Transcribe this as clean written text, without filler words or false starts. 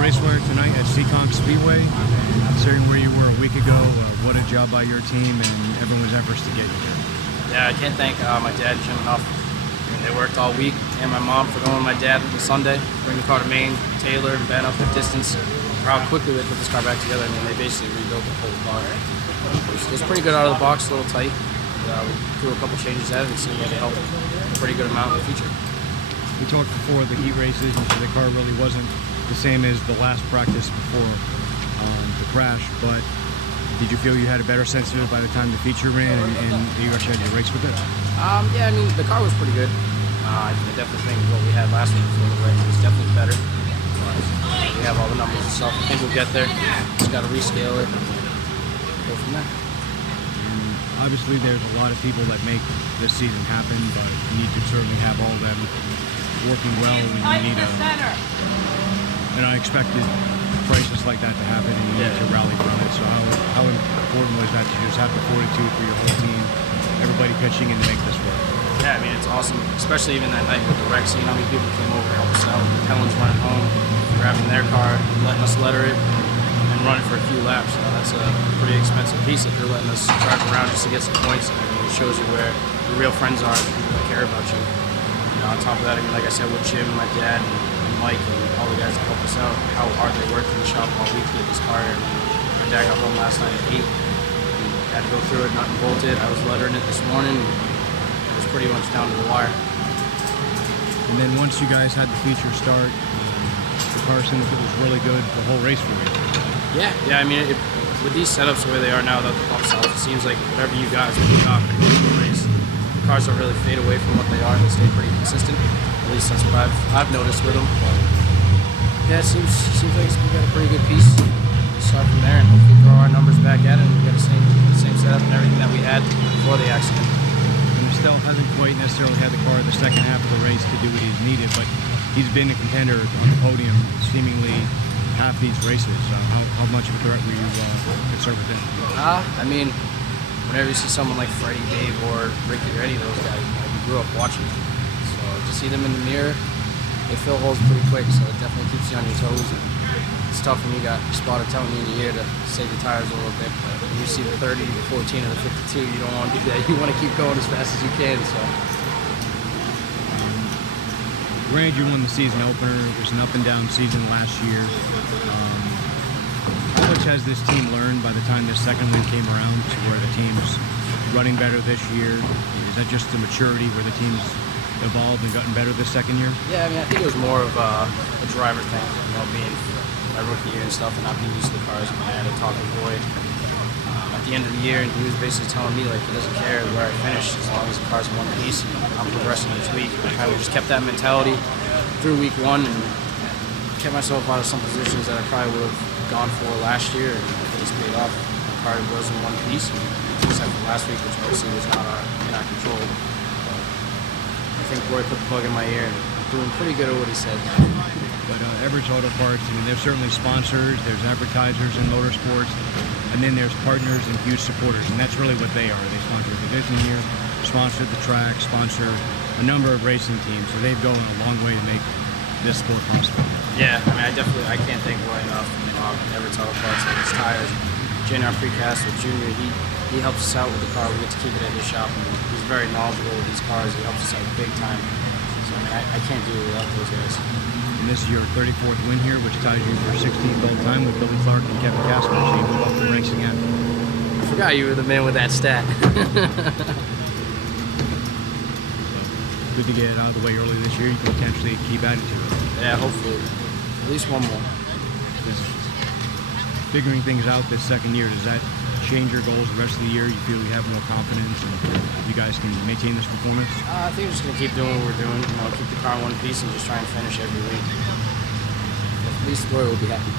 raceway tonight at Seekonk Speedway. Considering where you were a week ago, what a job by your team and everyone's efforts to get you here. Yeah, I can't thank my dad and Jim enough. I mean, they worked all week, and my mom for going with my dad on Sunday, bring the car to Maine, Taylor, and Ben up the distance. For how quickly they put this car back together. I mean, they basically rebuilt the whole car. It was pretty good out of the box, a little tight. We threw a couple changes at it and it seemed like it helped a pretty good amount in the feature. We talked before the heat races, and the car really wasn't the same as the last practice before the crash, but did you feel you had a better sense of it by the time the feature ran and you actually had your race with it? Yeah, I mean, the car was pretty good. I definitely think what we had last week before the race was definitely better. We have all the numbers and stuff. I think we'll get there. Just got to rescale it and go from there. Obviously, there's a lot of people that make this season happen, but you need to certainly have all of them working well, and you need an unexpected crisis like that to happen, and you need to rally from it. So how important was that to just have the fortitude for your whole team, everybody pitching in to make this work? Yeah, I mean, it's awesome, especially even that night with the wreck scene. How many people came over to help us out? Helen's running home, grabbing their car, letting us letter it, and run it for a few laps. You know, that's a pretty expensive piece that they're letting us charge around just to get some points. I mean, it shows you where your real friends are, the people that care about you. You know, on top of that, I mean, like I said, with Jim, my dad, and Mike, and all the guys that helped us out, how hard they worked in the shop all week to get this car. And my dad got home last night at 8. And had to go through it, nut and bolted. I was lettering it this morning. It was pretty much down to the wire. And then once you guys had the feature start, the car seemed like it was really good the whole race for you. Yeah, I mean, with these setups the way they are now, without the pump cells, it seems like whatever you got is what you got pretty much in the race. The cars don't really fade away from what they are, and they stay pretty consistent. At least that's what I've noticed with them. But yeah, it seems like we got a pretty good piece. We'll start from there and hopefully throw our numbers back at it, and we got the same setup and everything that we had before the accident. And he still hasn't quite necessarily had the car the second half of the race to do what he's needed, but he's been a contender on the podium seemingly half these races. How much of a threat were you concerned with him? I mean, whenever you see someone like Freddie, Dave, or Ricky or any of those guys, you know, you grew up watching them. So to see them in the mirror, they fill holes pretty quick, so it definitely keeps you on your toes. And it's tough when you got your spotter telling you in the ear to save your tires a little bit, but when you see the 30, the 14, or the 52, you don't want to do that. You want to keep going as fast as you can. So. Granted, you won the season opener. It was an up-and-down season last year. How much has this team learned by the time this second win came around to where the team's running better this year? Is that just the maturity where the team's evolved and gotten better this second year? Yeah, I mean, I think it was more of a driver thing, you know, being my rookie year and stuff, and not being used to the cars. I had a talking boy at the end of the year, and he was basically telling me, like, he doesn't care where I finish as long as the car's in one piece, and I'm progressing each week. I kind of just kept that mentality through week one and kept myself out of some positions that I probably would have gone for last year, and it's paid off. The car was in one piece, and except for last week, which obviously was not in our control. But I think Roy put the bug in my ear, and I'm doing pretty good at what he said. But Everett Auto Parts, I mean, there's certainly sponsors, there's advertisers in motorsports, and then there's partners and huge supporters, and that's really what they are. They sponsor the division here, sponsor the track, sponsor a number of racing teams, so they've gone a long way to make this sport possible. Yeah, I mean, I can't thank Roy enough. You know, Everett Auto Parts, like his tires, JNR Precast with Junior, he helps us out with the car. We get to keep it at his shop, and he's very knowledgeable with these cars. He helps us out big time. So, I mean, I can't do it without those guys. And this is your 34th win here, which ties you for 16th all time with Billy Clark and Kevin Casper. So you move up the ranks again. I forgot you were the man with that stat. Good to get it out of the way early this year. You can potentially keep adding to it. Yeah, hopefully. At least one more. Figuring things out this second year, does that change your goals the rest of the year? You feel you have more confidence and you guys can maintain this performance? I think we're just going to keep doing what we're doing. You know, keep the car in one piece and just try and finish every week. At least Roy will be happy.